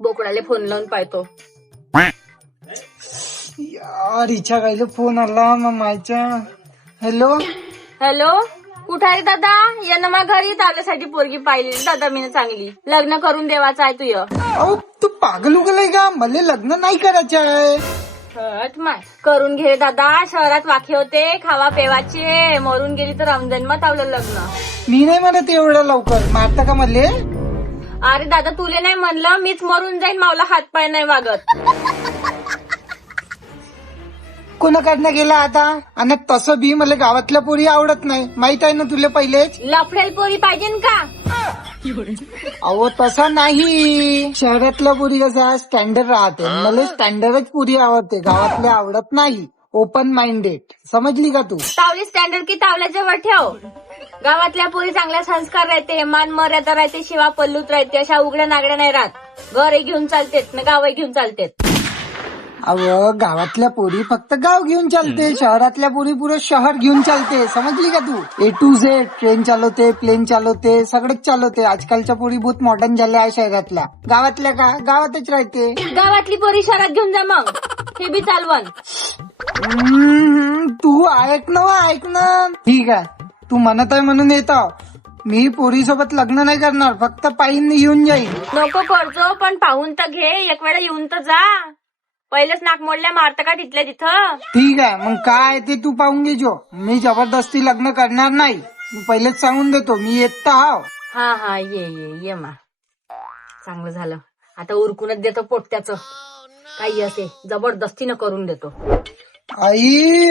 बोकडाले phone लावून पाहतो. यार हिच्या गाईला फोन आला मामाच्या. हॅलो हॅलो, कुठे आहे दादा? ये ना मग घरी आपल्यासाठी पोरगी पाहिली दादा मी चांगली. लग्न करून देवाचं आहे तुझ. अहो तू पागल उगल आहे का? मला लग्न नाही करायचं आहे. माय करून घे दादा. शहरात वाखे होते खावा पेवाचे. मरून गेली तर रमजन्मात आवलं लग्न. मी नाही म्हणत एवढं लवकर. मारता का मले? अरे दादा तुले नाही म्हणलं, मीच मरून जाईन. मावला हातपाय नाही वागत. कोणाकडनं गेला आता? आणि तसं बी मला गावातल्या पोरी आवडत नाही, माहित आहे ना तुला पहिलेच. लफडेल पोरी पाहिजे का? अहो तसा नाही. शहरातल्या पोरी कसा स्टँडर्ड राहते. मला स्टँडर्डच पोरी आवडते, गावातल्या आवडत नाही. ओपन माइंडेड, समजली का तू? तावली स्टँडर्ड की तावल्याजवळ ठेव. गावातल्या पोरी चांगल्या संस्कार राहते, मान मर्यादा राहते, शिवा पल्लूत राहते. अशा उघड्या नागड्या नाही राहत. घर घेऊन चालतेत ना गाव घेऊन चालतेत. अहो गावातल्या पोरी फक्त गाव घेऊन चालते, शहरातल्या पोरी पुरं शहर घेऊन चालते, समजली का तू? A to Z. ट्रेन चालवते, प्लेन चालवते, सगळंच चालवते. आजकालच्या पोरी बहुत मॉडर्न झाल्या आहे शहरातल्या. गावातल्या का? गावातच राहते. गावातली पोरी शहरात घेऊन जा मग, हे बी चालवण. तू ऐक ना. ठीक आहे, तू म्हणत आहे म्हणून येतो. मी पोरीसोबत लग्न नाही करणार, फक्त पायीन येऊन जाईल. नको करजो, पण पाहून तर घे. एक वेळा येऊन तर जा. पहिलेच नाक मोडल्या मारतं का तिथल्या तिथं? ठीक आहे, मग काय ते तू पाहून घेजो. मी जबरदस्ती लग्न करणार नाही, मी पहिलेच सांगून देतो. मी येत तर हाव. हा ये मा. चांगलं झालं. आता उरकूनच देतो पोट्याचं. काही असे जबरदस्तीनं करून देतो. आई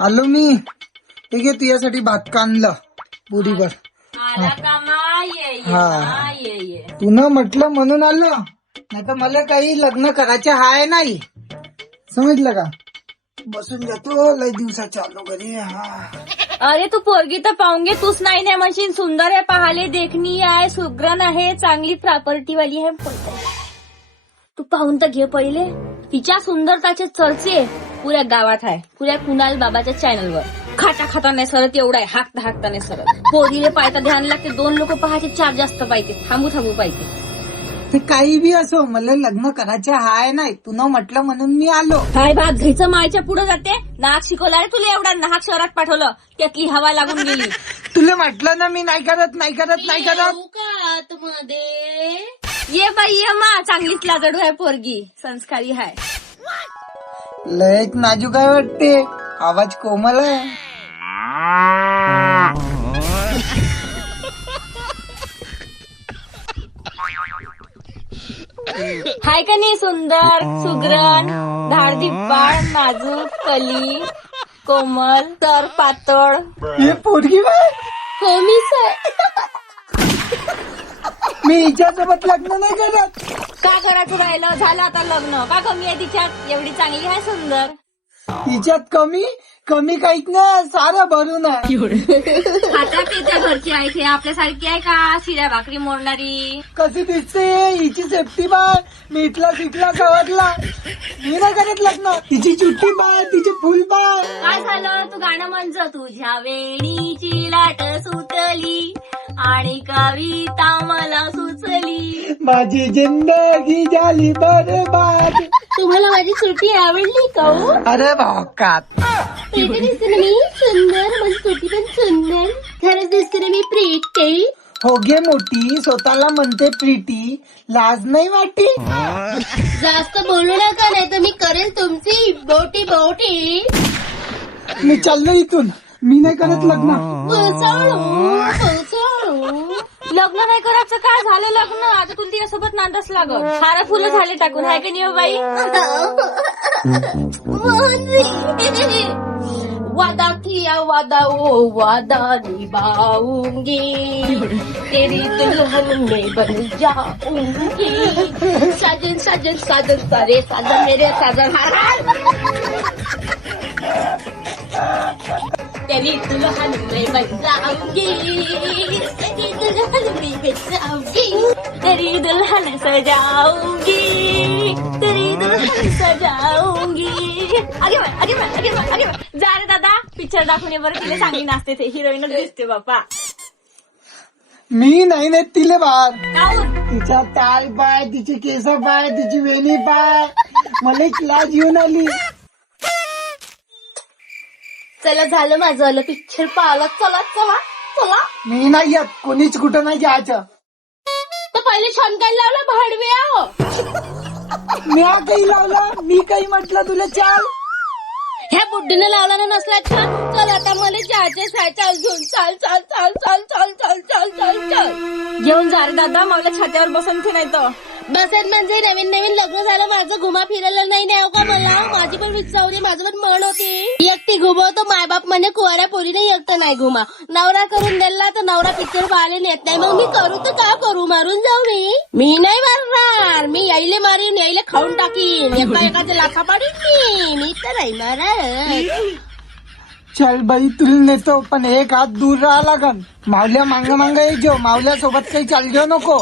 आलो मी. ठीक आहे, तुझ्यासाठी भात काढलं पुरीवर. आला का मा? ये हा. ये. तू न म्हटलं म्हणून आलो, नाही तर मला काही लग्न करायचं हाय नाही, समजलं का? बसून जातो, लय दिवसाच्या आलो घरी. अरे तू पोरगी तर पाहून घे. तूच नाही मशीन सुंदर आहे, पाहाले देखणी आहे, सुग्रण आहे, चांगली प्रॉपर्टी वाली आहे. तू पाहून तर घे पहिले. तिच्या सुंदरताचे चर्चे पुऱ्या गावात आहे, पुऱ्या कुणाल बाबाच्या चॅनलवर. खाता नाही सरत एवढा आहे, हाकता नाही सरत. पोरीले पाहता ध्यान लागते. 2 लोक पाहायचे, 4 जास्त पाहिजे. थांबू पाहिजे. ते काही बी असो, मला लग्न करायचं हाय नाही. तू न म्हटलं म्हणून मी आलो. काय बात घ्यायचं मायच्या पुढे जाते. नाक शिकवला रे तुला एवढा. नाक शहरात पाठवलं, त्यातली हवा लागून गेली. तुला म्हटलं ना मी नाही करत. ये बाई ये मा, चांगलीच लाजडू आहे पोरगी, संस्कारी आहे. लयच नाजूक आहे वाटते, आवाज कोमल आहे. हाय का नाही सुंदर, सुग्रण, धाडधिप्पाळ, नाजूक, कली, कोमल, तर पातळ. हे पोरगी बाय. हो मीच आहे. मी हिच्यासोबत लग्न नाही करत. का करायचं राहिलं? झालं आता लग्न. का कमी आहे तिच्यात? एवढी चांगली आहे सुंदर. हिच्यात कमी काहीच नाही, सारं भरून आहे. आता तिच्या घरची आहे ते आपल्यासारखी आहे का? शिड्या भाकरी मोडणारी. कशी दिसते हिची सेफ्टी बाय. मीठला शिकला गवतला. मी नाही करत लग्न. तिची चुट्टी बाय, तिची फुल बाय. काय झालं? तू गाणं म्हणजे तुझ्या वेणीची लाट सुटली आणि कविता मला सुचली. माझी जिंदगी झाली बरबाद. तुम्हाला माझी सुट्टी आवडली का? अरे भावकात. प्रीती दिसते ना मी सुंदर. माझी सुट्टी पण सुंदर. खरंच दिसते ना मी प्रीती. हो गे मोठी, स्वतःला म्हणते प्रीती, लाज नाही वाटते? जास्त बोलू नका, नाही तर मी करेल तुमची बोटी. मी चाललो इथून. मी नाही करत लग्न. लग्न नाही करायचं का? झालं लग्न. आता तुला तिच्यासोबत नांदच लागल. सारा फुलं झाले टाकून, हाय का नाही हो बाई? वादा किया वादा ओ वादा निभाऊंगी, तेरी दुल्हन में बन जाऊंगी. साजन सारे साजन मेरे साजन. तेरी दुल्हन में बन जाऊंगी, तेरी दुल्हन में बन जाऊंगी, तेरी दुल्हन सजाऊंगी, तेरी दुल्हन सजाऊंगी. आगे बढ़. जा रे दादा, पिक्चर दाखवणे बरं. तिला चांगली नाचते, ते हिरोईनच दिसते बापा. मी नाही नेत तिले बाहेर. काहून? तिचा टाय पाय, तिची केस पाय, तिची वेणी पाय, मला एक लाज येऊन आली. चला झालं माझं आलं पिक्चर पाहिला. चला चला चला. मी नाही येत, कोणीच कुठं नाही जायचं. तर पहिले शंकायला लावला भाडवे आहो. मी काही लावला, मी काही म्हटलं तुला चाल. ह्या बुड्डीनं लावला ना नसला छान. चल आता मला जायचे सायकल घेऊन. चाल चाल चाल चाल चाल चाल चाल चाल चाल. घेऊन जा रे दादा, मला छात्यावर बसन ते नाही तर. बसत म्हणजे नवीन नवीन लग्न झालं माझं, घुमा फिरायला नाही न्याव का मला? माझी पण इच्छा होती, माझं पण मन होती. एकटी घुमवतो मायबाप म्हणे कुवाऱ्या पोरीने एकटं नाही घुमा. नवरा करून दिला तर नवरा पिक्चर पाहायला नेत नाही. मग मी करू तर का करू? मारून जाऊ मी नाही मारणार. मी यायले मारीन, यायले खाऊन टाकीन, एकाच्या लाथा पाडीन. मी तर नाही मारत. चल बाई तुला नेतो, पण एक हात दूर राहा लागन. मावल्या मांग मांग येजो, मावल्या सोबत काही चालजो नको.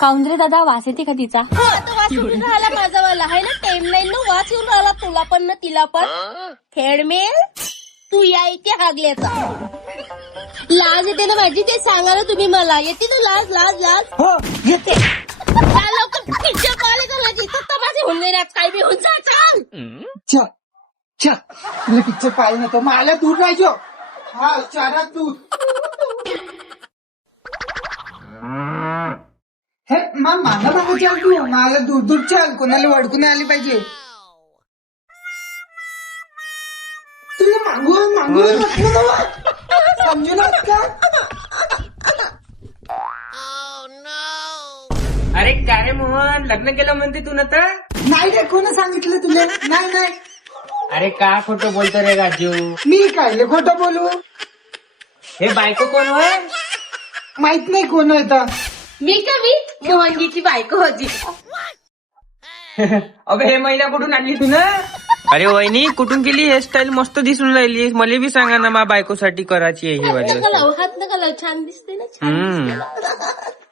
काऊन रे दादा, वास येते का तिचा? वास येऊन राहिला माझावाला आहे ना. टाइम नाही ना, वास येऊन राहिला तुला पण ना तिला पण. खेळमेल तू या इथे हागल्याचा. लाज येते ना माझी, ते सांगा ना तुम्ही मला. येते तू लाज लाज लाज? हो येते. लवकर पिक्चर पाहिले का माझी तर तमाशे होऊन जाईल. काही बी होऊन जा. चाल चल चल, तुला पिक्चर पाहिलं नव्हतं, मला दूर राहायचो. हा चारात दूर. हे मागं मागं चाल तू, मला दूर दूर चाल, कोणाला वडकून आली पाहिजे. तुला मागून मागून म्हटलं ना वा. समजू ना का? अरे काय रे मोहन, लग्न केलं म्हणते तू ना तर? नाही रे, कोण सांगितलं तुला? नाही नाही, अरे का खोटं बोलतो रे राजू? मी काय खोटं बोलू? हे बायको कोण होय? माहित नाही कोण आहे तर. मी का मी मोहनजीची बायको होती. अबे हे महिला कुठून आणली तू ना? अरे वहिनी कुठून केली हेअरस्टाईल? मस्त दिसून राहिली. मला बी सांगा ना, मा बायकोसाठी करायची आहे ही वाली. नका लावू, हात नका लावू. छान दिसते ना, छान दिसते.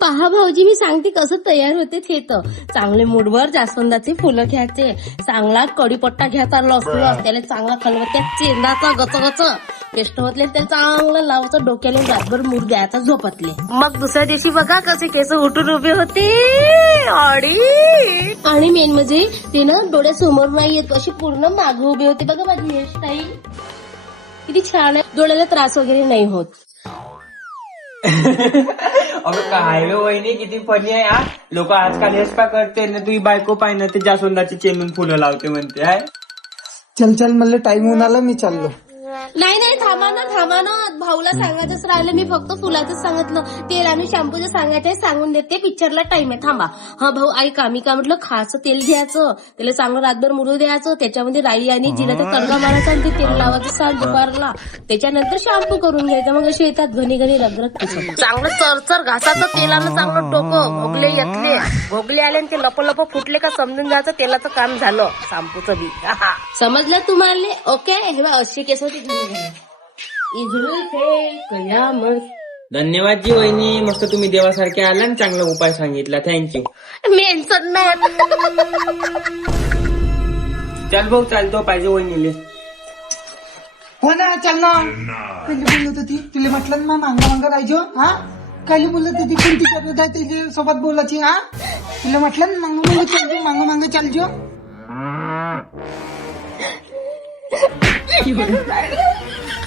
पहा भाऊजी, मी सांगते कसं तयार होते ते तर. चांगले मूडवर जास्वंदाचे फुलं घ्यायचे, चांगला कढीपत्ता घ्यायचा, लसूण त्याला चांगला खलबत्त्या चेंदाचा गच पेस्ट होतले ते चांगलं लावायचं डोक्याला, रातभर मूड द्यायचा झोपतले. मग दुसऱ्या दिवशी बघा कसे केस उठून उभे होते. आणि मेन म्हणजे ते ना डोळ्यासमोर नाही येत, अशी पूर्ण मागे उभे होते. बघा माझी हेअरस्टाईल किती छान आहे. डोळ्याला त्रास वगैरे नाही होत. अबे काय रे वहिनी, किती फनी आहे हा. लोक आजकाल हेच पा करते ना, तुझी बायको पाहिजे ते जास्वंदाची चेंडून फुलं लावते म्हणते आहे. चल चल, मला टाइम होऊन आला, मी चाललो. नाही नाही, थांबा ना. भाऊला सांगायचंच राहिलं, मी फक्त फुलाचं सांगितलं. तेल आणि शॅम्पूचं सांगायचंय, सांगून देते. पिक्चरला टाइम आहे, थांबा. हा भाऊ ऐका, मी काय म्हटलं, खायचं तेल घ्यायचं, त्याला चांगलं रातभर मुरू द्यायचं, त्याच्यामध्ये राई आणि जिऱ्याचा तडका मारायचा आणि ते तेल लावायचं सांग दुपारला. त्याच्यानंतर शॅम्पू करून घ्यायचा. मग असे येतात घणी रगरत. चांगलं चरचर घासाचं, तेलानं चांगलं डोकं भोगले येतले, भोगले आले आणि ते लप फुटले का समजून जायचं तेलाचं काम झालं. शॅम्पूचं बी समजलं तुम्हाला? ओके. हे अशी केस होती. धन्यवाद जी वहिनी, मस्त तुम्ही देवासारखे आला आणि चांगला उपाय सांगितला. थँक्यू. मेन्शन नाही. चल भाऊ, चालतो पाहिजे वहिनीले. हो ना, चाल ना. पहिली बोलत होती, तुला म्हटलं ना मांग मांग राहायचो. हा काही बोलत होती, कोणती करत आहे त्याच्या सोबत बोलायची. हा तुला म्हटलं ना मांग मांग चालजो.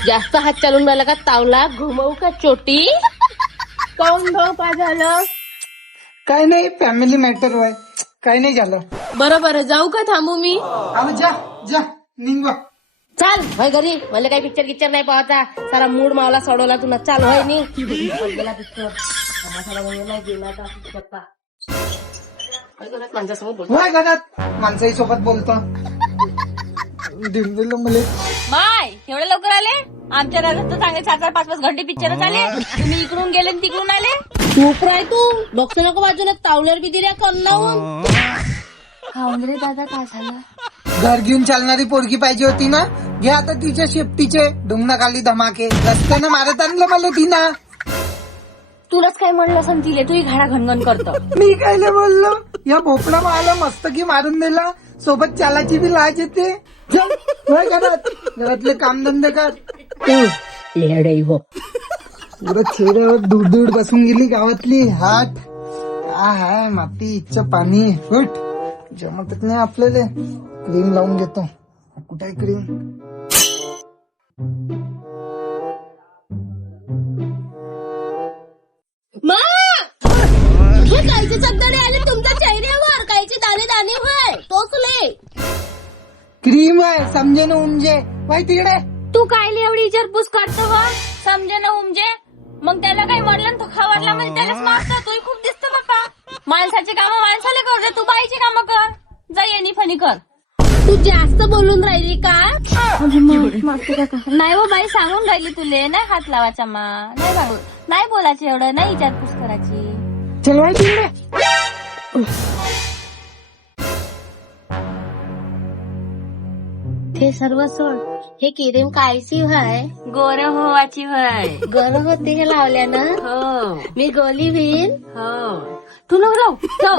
जास्त हात चालून राहिला का तावला घुमवू का चोटी? काऊन भाऊ काय झालं? काय नाही, फॅमिली मॅटर आहे, काय नाही झालं. बरं जाऊ का, थांबू मी? अहो जा जा, निघवा. चाल होय घरी, मला काही पिक्चर नाही पाहायचा. सारा मूड मावला सोडवला तुला. चाल होय नी गेला पिक्चर गेला माझ्यासमोर. होय घरात माणसाही सोबत बोलतो. मला माय एवढे लवकर आले? आमच्या घरात तर चांगले 4-5 घंटे पिक्चर झाले. तुम्ही इकडून गेले आणि तिकडून आले. चूप राय तू, डोक्स नको बाजूला. तावल्यावर बी दिल्या कल्लावून. रे दादा काय झालं? घर घेऊन चालणारी पोरगी पाहिजे होती ना, घे आता तिच्या शेपटीचे ढुंगणाखाली धमाके. रस्त्यानं मारत आणलं मला तिनं. तुलाच काय म्हणलं असं तिले, तू घाडा घनघन करतो. मी कायले बोललो? या भोपळा मला मस्त की मारून दिला, सोबत चालाची बी लाज येते. घरातले कामधंदे कर. लेडई हो. पुरं चेहऱ्यावर दूर दूर बसून गेली गावातली. हात काय हाय माती इच्छा पाणी फुट जमतच नाही आपल्याला. क्रीम लावून घेतो. कुठे क्रीम? कायचे चगदडे आले तुमच्या चेहऱ्यावर, कायचे दाणे दाणे होय टोचले. क्रीम आहे समजे ना उमजे बाई तिकडे. तू कायले एवढी विचारपूस करतो वा? समजे ना उमजे. मग त्याला काही म्हणलं तर खवरला म्हणजे त्यालाच मारतो. तू खूप दिसतो बाप्पा. माणसाची कामं माणसाला कर रे, तू बाईची कामं कर. जा येणी फणी कर. तू जास्त बोलून राहिली का? नाही हो बाई, सांगून राहिली तुले. नाही हात लावायचा मा. नाही बोलायचं एवढं, नाही विचारपूस करायची. चल बाई तिकडे. ते सर्व सोड. हे क्रीम कायची व्हाय? गोर होवाची व्हाय. गोर होते हे लावल्यानं? हो. मी गोली होईल? हो. तू नको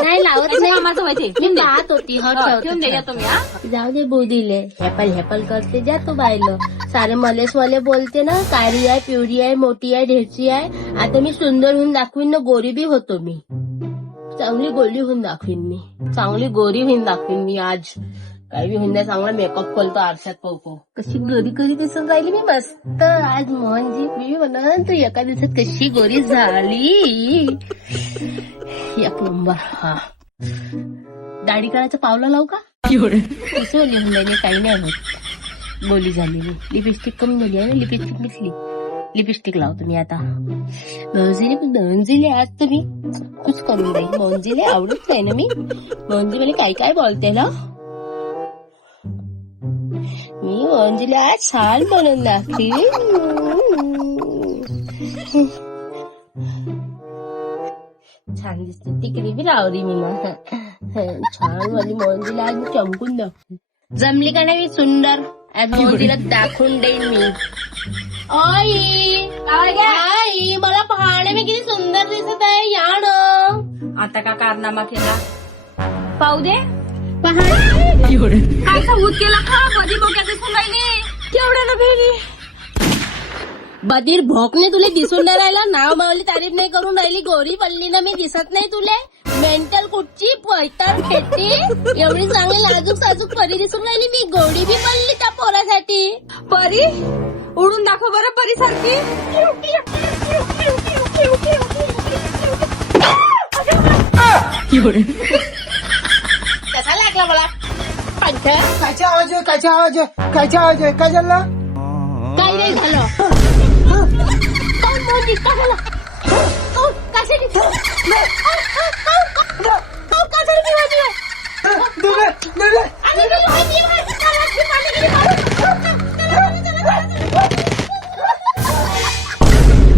नाही लावत नाही. माझं माहिती मी पाहत होती. ठेवून दे तुम्ही. जाऊ दे बोधीले. हेपल हेपल करते जा तू बायलो. सारे मलेस मले बोलते ना, काळी आहे, पिवळी आहे, मोठी आहे, ढेरची आहे. आता मी सुंदर होऊन दाखवीन ना, गोरी बी होतो मी. चांगली गोरी होऊन दाखवीन मी. चांगली गोरी होऊन दाखवीन मी आज. काही बी होऊन चांगला मेकअप करतो आरशात पाहतो. कशी गोरी गोरी दिसून राहिली मी मस्त आज. मोहनजी मी म्हणून तू एका दिवसात कशी गोरी झाली. एक नंबर. हा दाढी करायचं पावलं लावू का? कसं लिहून राहिले काही नाही होत. गोली झालेली. लिपस्टिक कमी झाली आहे ना, लिपस्टिक मिसली. लिपस्टिक लावतो मी आता. मोहनजीले आज तुम्ही कुछ करून राहील. मोहनजीले आवडत नाही ना मी. मोहनजी मला काय काय बोलते ना. मी मोहनजीला आज छान बनवून दाखवी. छान दिसते. तिकडे बी लावली मी ना. छान वाली मोहनजीला आज मी चमकून दाखवी. जमली का नाही सुंदर? आज मोहनजीला दाखवून देईन मी. आई मला पाहणे मी किती सुंदर दिसत आहे. या ना आता का कारनामा केला पाहू दे. काय सबूत केला का? बधी बोक्या दिसून राहिली. केवढ्याला भेली बधीर भोकने तुले दिसून नाही राहिला. नाव मावली तारीफ नाही करून राहिली. गोरी पडली ना मी दिसत नाही तुले. मेंटल कुठची पैताळ फेटी. एवढी चांगली लाजूक साजूक परी दिसून राहिली मी. गोडी बी पडली त्या पोरासाठी. परी उडून दाखव बरं परी सारखी. कसा लागला मला? कायचा आवाज आहे? कायचा आवाज आहे? कायचा आवाज आहे? काय झालं? काही नाही झालं. काऊन मोदी का झालं? काऊन कशासाठी? काऊन कशासाठी मोदी? आणि गेली माहिती आहे का? काळाची पाणी गेली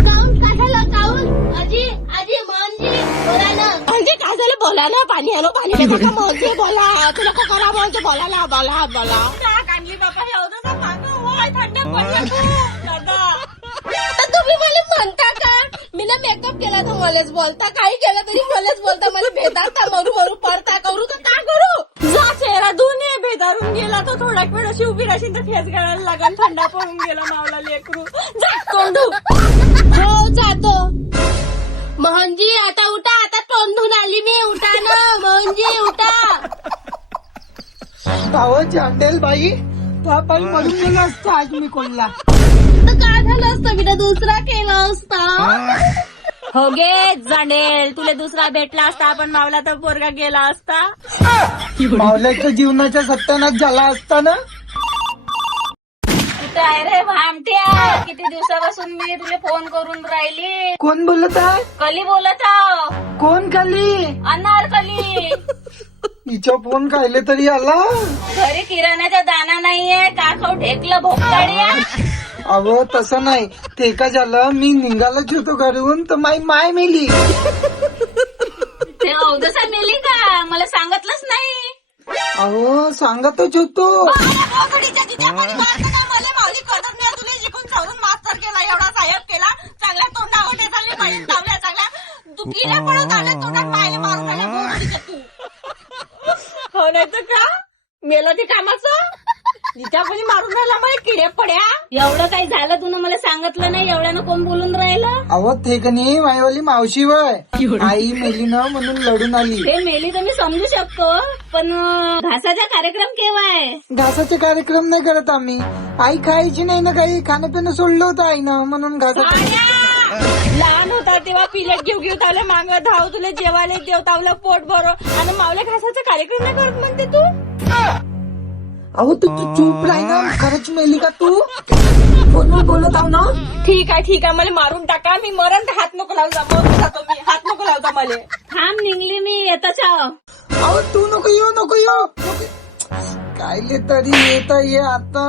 काऊन काय झालं? काऊन आजी आजी मानजी बोला ना. म्हणजे काय झालं? बोला ना. पाणी आलो पाणी नका मोदी बोला. तुला का करा म्हणजे बोलायला बोला बोला. कांडली बाबा एवढं सांगू होय थंड पडलं दादा. तुम्ही मला म्हणता का? मी ना मेकअप केला तर मलाच बोलता. काही केलं तरी मलाच बोलता. मला भेदाता मरू मरू पडता. करू तर का करू? जा चेहरा धुवून ये. भेदारून गेला तर थोडा वेळ अशी उभी राहशील तर फेस गळायला लागन. थंडा पडून गेला मावला लेकरू. जा तोंडू. हो जातो. मोहनजी आता उठा. आता तोंड धुवून आली मी. उठा ना मोहनजी उठा. आवाज जांडेल बाई. तो आपण मरून गेलो असतो आज मी कोणला. तर काय झालं असतं? मी दुसरा केला असता. हो गे जाणेल. तुला दुसरा भेटला असता. आपण मावला तर पोरगा गेला असता. मावल्याच्या जीवनाचा सत्यानाश झाला असता ना. कुठे आहे रे भामट्या? किती दिवसापासून मी तुला फोन करून राहिली. कोण बोलत आहे? कली बोलत आहो. कोण खाली? अनारकली. हिचा फोन खायले तरी आला. घरी किराण्याचा दाना नाहीये. का खाऊ ढेकलं भोपताडी. अहो तसं नाही. ते का झालं मी निघालोच होतो घरून तर माय मेली. ते अवदसा मेली का? मला सांगितलंच नाही. अहो सांगतच होतो. मला माऊली करत नाही. तुला जिंकून चौरून मास्तर केला. एवढा साहेब केला. चांगल्या तोंडावर झाली. पाहिजे चांगल्या चांगल्या दुखीला पडत आल्या तोंडात पायला मारून आल्या गोडीच्या तू. हो नाही तर का? मेलं ते कामाचं. तिच्या पण मारून राहिला मला किडे पड्या. एवढं काही झालं तुला मला सांगितलं नाही, एवढ्यानं कोण बोलून राहिलं. अहो ते का नाही माईवाली मावशी वय आई मेली ना म्हणून लढून आली. ते मेली तर मी समजू शकतो, पण घासाचा कार्यक्रम केव्हा आहे? घासाचे कार्यक्रम नाही करत आम्ही. आई खायची नाही ना, काही खाणं पिणं सोडलं होतं आईनं म्हणून घासाचं. लहान होता तेव्हा पिलेट घेऊ तावलं मांग धाव तुला जेवायला देव तावलं पोट भरो आणि मावल्या घासाचा कार्यक्रम नाही करत म्हणते तू. अहो तू तू चूप राही ना, खरंच मेली का तू? फोनवर बोलत आहो ना. ठीक आहे मला मारून टाका, मी मरण तर हात नको लावता, मरून जातो मी, हात नको लावता मला. थांब निघली मी येतच आहो. अहो तू नको येऊ काय तरी येत ये आता.